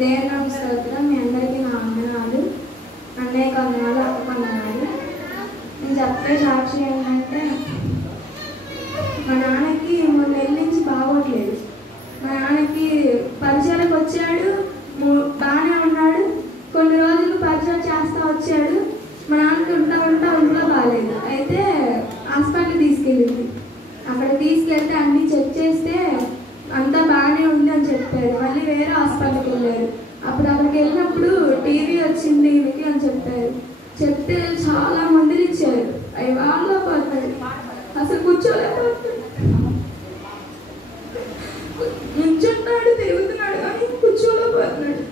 దేవుని స్తోత్రం. మీ అందరికీ నా వందనాలు, అన్నయ్య వందనాలు, అక్క వందనాలు. నేను చెప్పే సాక్షి ఏంటంటే, మా నాన్నకి 3 నెలల నుంచి బాగోట్లేదు. మా నాన్నకి పరిచయాలకు వచ్చాడు, బాగానే ఉన్నాడు. కొన్ని రోజులు పరిచయాలు చేస్తూ వచ్చాడు. మా నాన్నకి ఒంట్లో బాగాలేదు. అయితే హాస్పిటల్ తీసుకెళ్ళింది. అక్కడ తీసుకెళ్తే అన్నీ చెక్ చేస్తే అంతా బాగానే ఉంది అని చెప్పారు. మళ్ళీ వేరే హాస్పిటల్కి వెళ్ళారు. అప్పుడు అక్కడికి వెళ్ళినప్పుడు టీవీ వచ్చింది ఈమెకి అని చెప్పారు. చెప్తే చాలా మందులు ఇచ్చారు. అవి వాళ్ళలో పోతాడు, అసలు కూర్చోలేకపోతాడు. నుంచున్నాడు, తిరుగుతున్నాడు కానీ కూర్చోలేకపోతున్నాడు.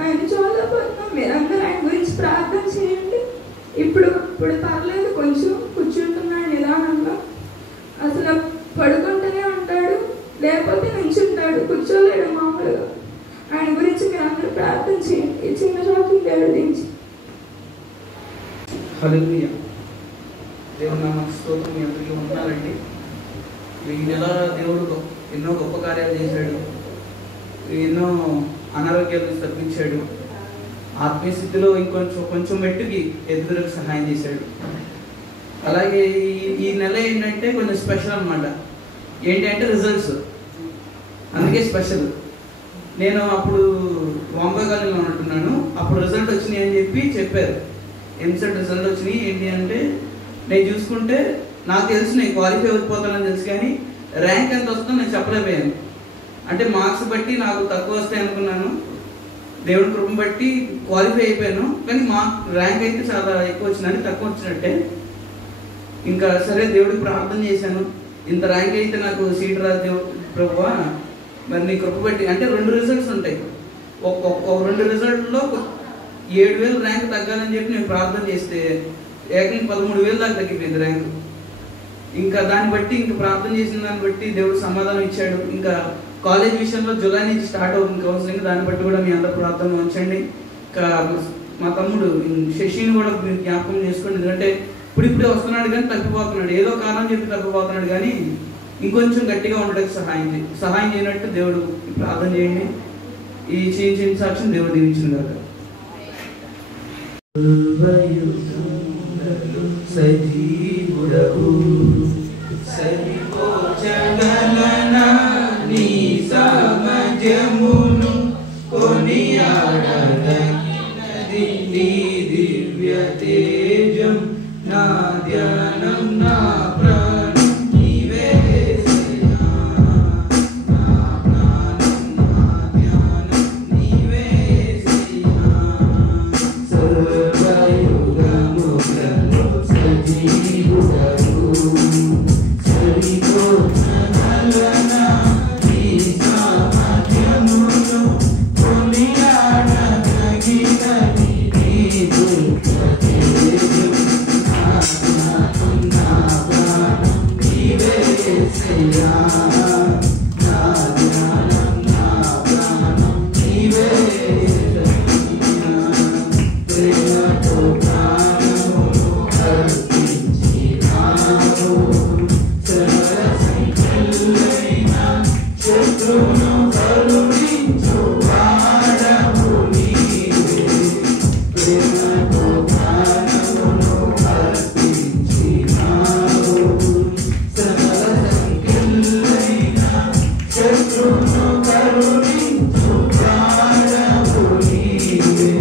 ఆయన చూడలేకపోతున్నాం. మీరందరూ ఆయన గురించి ప్రార్థన చేయండి. ఇప్పుడు పర్లేదు, కొంచెం కూర్చుంటున్నాడు నిదానంగా. అసలు పడుకుంటూనే ఉంటాడు, లేకపోతే నుంచుంటాడు, కూర్చోలేడు మామూలుగా. ఆయన గురించి మీరు అందరూ ప్రార్థన చేయండి. ఈ చిన్న షాకింగ్ దేవుడి నుంచి. హల్లెలూయా. దేవుని నామమునకు స్తోత్రం. మీ అందరికీ వందనాలండి. ఈ నెల దేవుడు ఎన్నో గొప్ప కార్యాలు చేశాడు. ఎన్నో అనారోగ్యాలను తప్పించాడు. ఆత్మీయ స్థితిలో కొంచెం మెట్టుకి ఎదుగుదలకు సహాయం చేశాడు. అలాగే ఈ నెల ఏంటంటే కొంచెం స్పెషల్ అన్నమాట. ఏంటి అంటే రిజల్ట్స్, అందుకే స్పెషల్. నేను అప్పుడు బాంబే కాలేజీలో ఉంటున్నాను. అప్పుడు రిజల్ట్ వచ్చినాయి అని చెప్పారు. ఎంసెట్ రిజల్ట్ వచ్చినాయి. ఏంటి అంటే నేను చూసుకుంటే నాకు తెలుసు నేను క్వాలిఫై అయిపోతానని తెలుసు, కానీ ర్యాంక్ ఎంత వస్తుందో నేను చెప్పలేకపోయాను. అంటే మార్క్స్ బట్టి నాకు తక్కువ వస్తాయి అనుకున్నాను. దేవుడి కృప బట్టి క్వాలిఫై అయిపోయాను, కానీ ర్యాంక్ అయితే చాలా ఎక్కువ వచ్చిందని తక్కువ వచ్చినట్టే. ఇంకా సరే దేవుడికి ప్రార్థన చేశాను. ఇంత ర్యాంక్ అయితే నాకు సీట్ రాదు దేవుడు ప్రభువా, మరి నీ కృప బట్టి. అంటే 2 రిజల్ట్స్ ఉంటాయి. ఒక 2 రిజల్ట్లో 7,000 ర్యాంక్ తగ్గాలని చెప్పి నేను ప్రార్థన చేస్తే ఏకంగా 13,000 దాకా తగ్గిపోయింది ర్యాంక్. ఇంకా దాన్ని బట్టి ప్రార్థన చేసిన దాన్ని బట్టి దేవుడు సమాధానం ఇచ్చాడు. ఇంకా కాలేజ్ విషయంలో జూలై నుంచి స్టార్ట్ అవుతుంది కౌన్సిలింగ్. దాన్ని బట్టి కూడా మీ అందరూ ప్రార్థన ఉంచండి. ఇంకా మా తమ్ముడు శశిని కూడా మీరు జ్ఞాపకం చేసుకోండి. ఎందుకంటే ఇప్పుడిప్పుడే వస్తున్నాడు కానీ తప్పిపోతున్నాడు. ఏదో కారణం చెప్పి తప్పిపోతున్నాడు, కానీ ఇంకొంచెం గట్టిగా ఉండడానికి సహాయం చేయనట్టు దేవుడు ప్రార్థన చేయండి. ఈ చిన్న సాక్ష్యం దేవుడు దీవించింది కదా. సజీవుడవు సరిపోచగలనా నీ సమజమును కొనియాడదగినది నీ దివ్య తేజం. నా ధ్యానం నా ప్రాణం నీవే యేసయ్యా. నా ప్రాణం నా ధ్యానం నీవే యేసయ్యా. సర్వయుగములలో సజీవుడవు సరిపోచగలనా నీ సామర్థ్యమును కొనియాడదగినది నీ దివ్య తేజం. నా ప్రాణం నీవే యేసయ్యా. నా ధ్యానం నా ప్రాణం నీవే యేసయ్యా. ప్రేమతో ప్రాణమును అర్పించినావు. సర్వ సంఖ్యలైన శత్రువును కరుణించు వాడవు నీవే. ప్రేమతో ప్రాణమును అర్పించినావు. సర్వ సంఖ్యలైన శత్రువును కరుణించు వాడవు నీవే.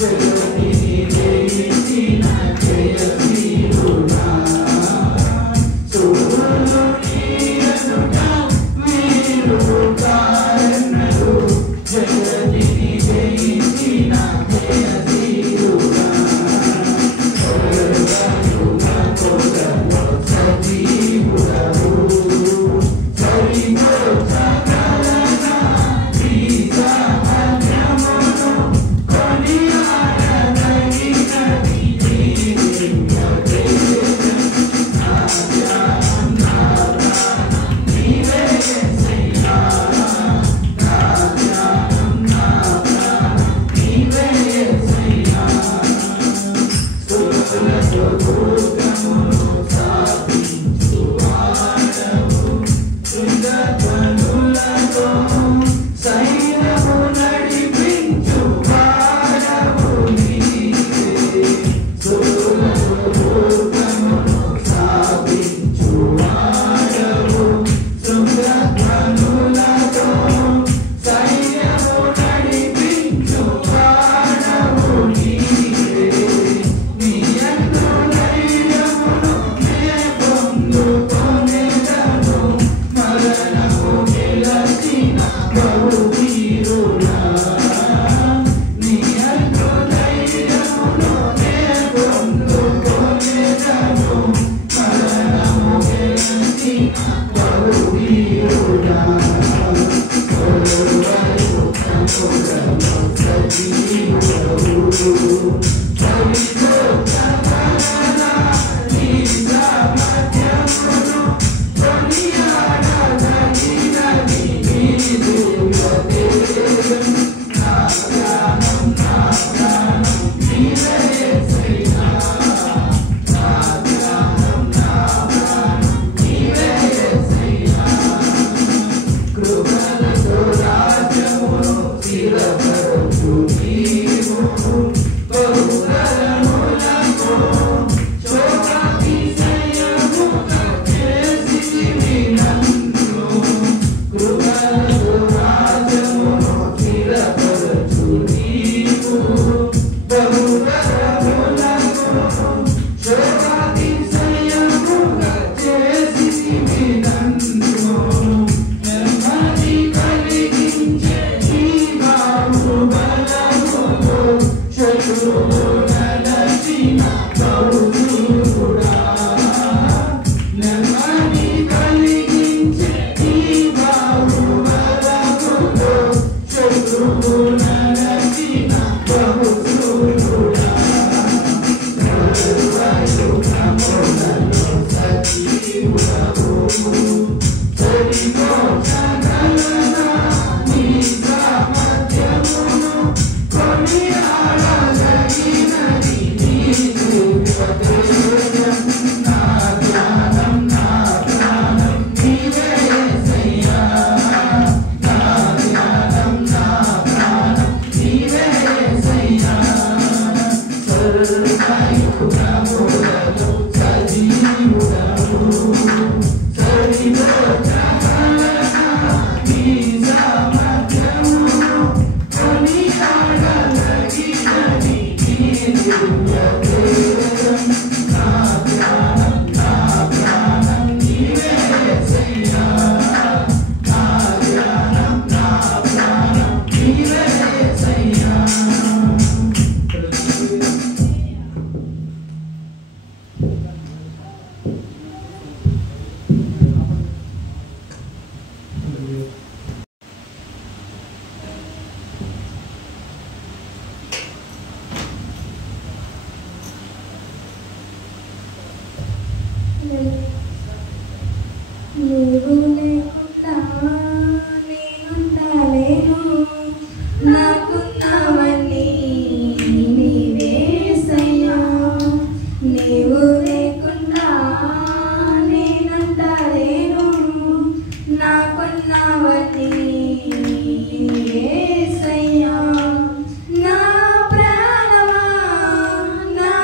జగతిని జయించిన జయశీలుడా. నీవు లేకుండా నేనుండలేను, నాకున్నవన్నీ నీవేసయ్యా. నీవు లేకుండా నేనుండలేను, నాకున్నవన్నీ నీవేసయ్యా. నా ప్రాణమా, నా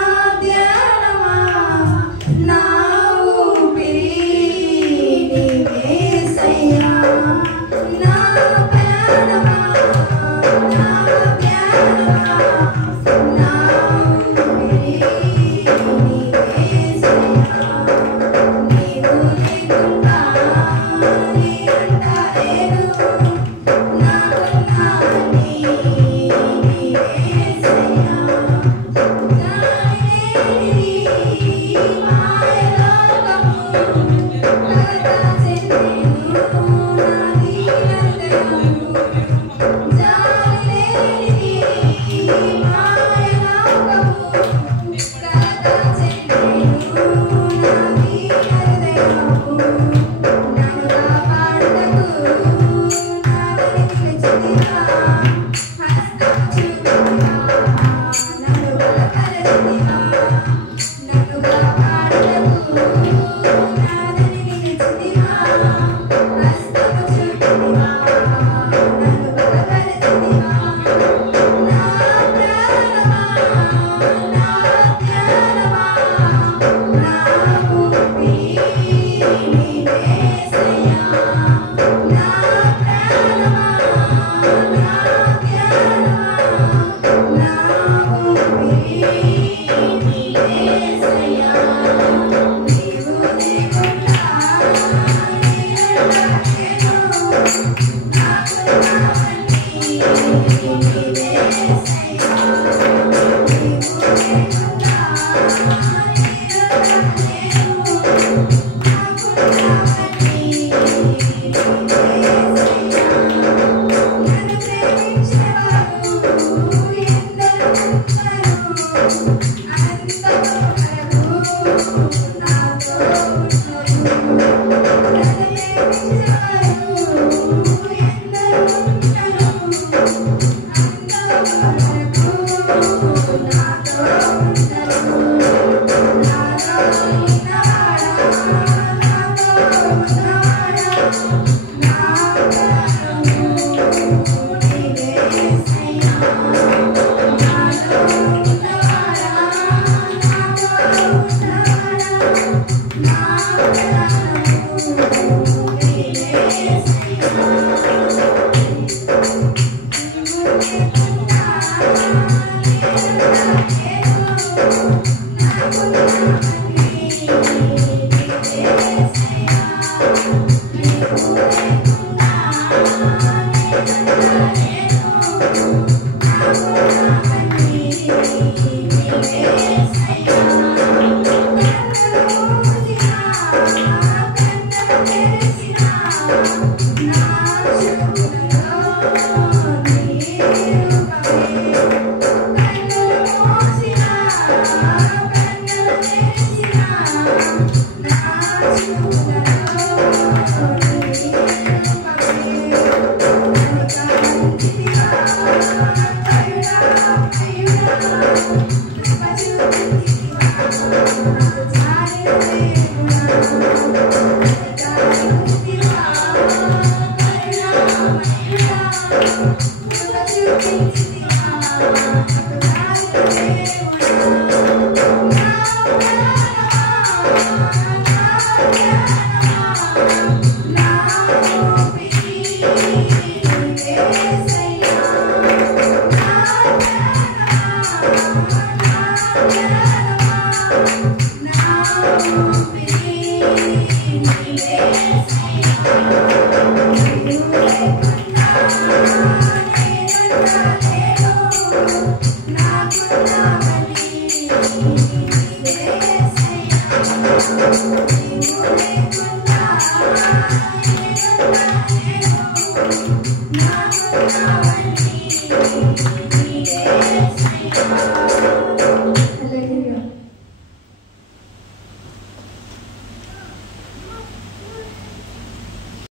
ధ్యానమా, నా పంపిన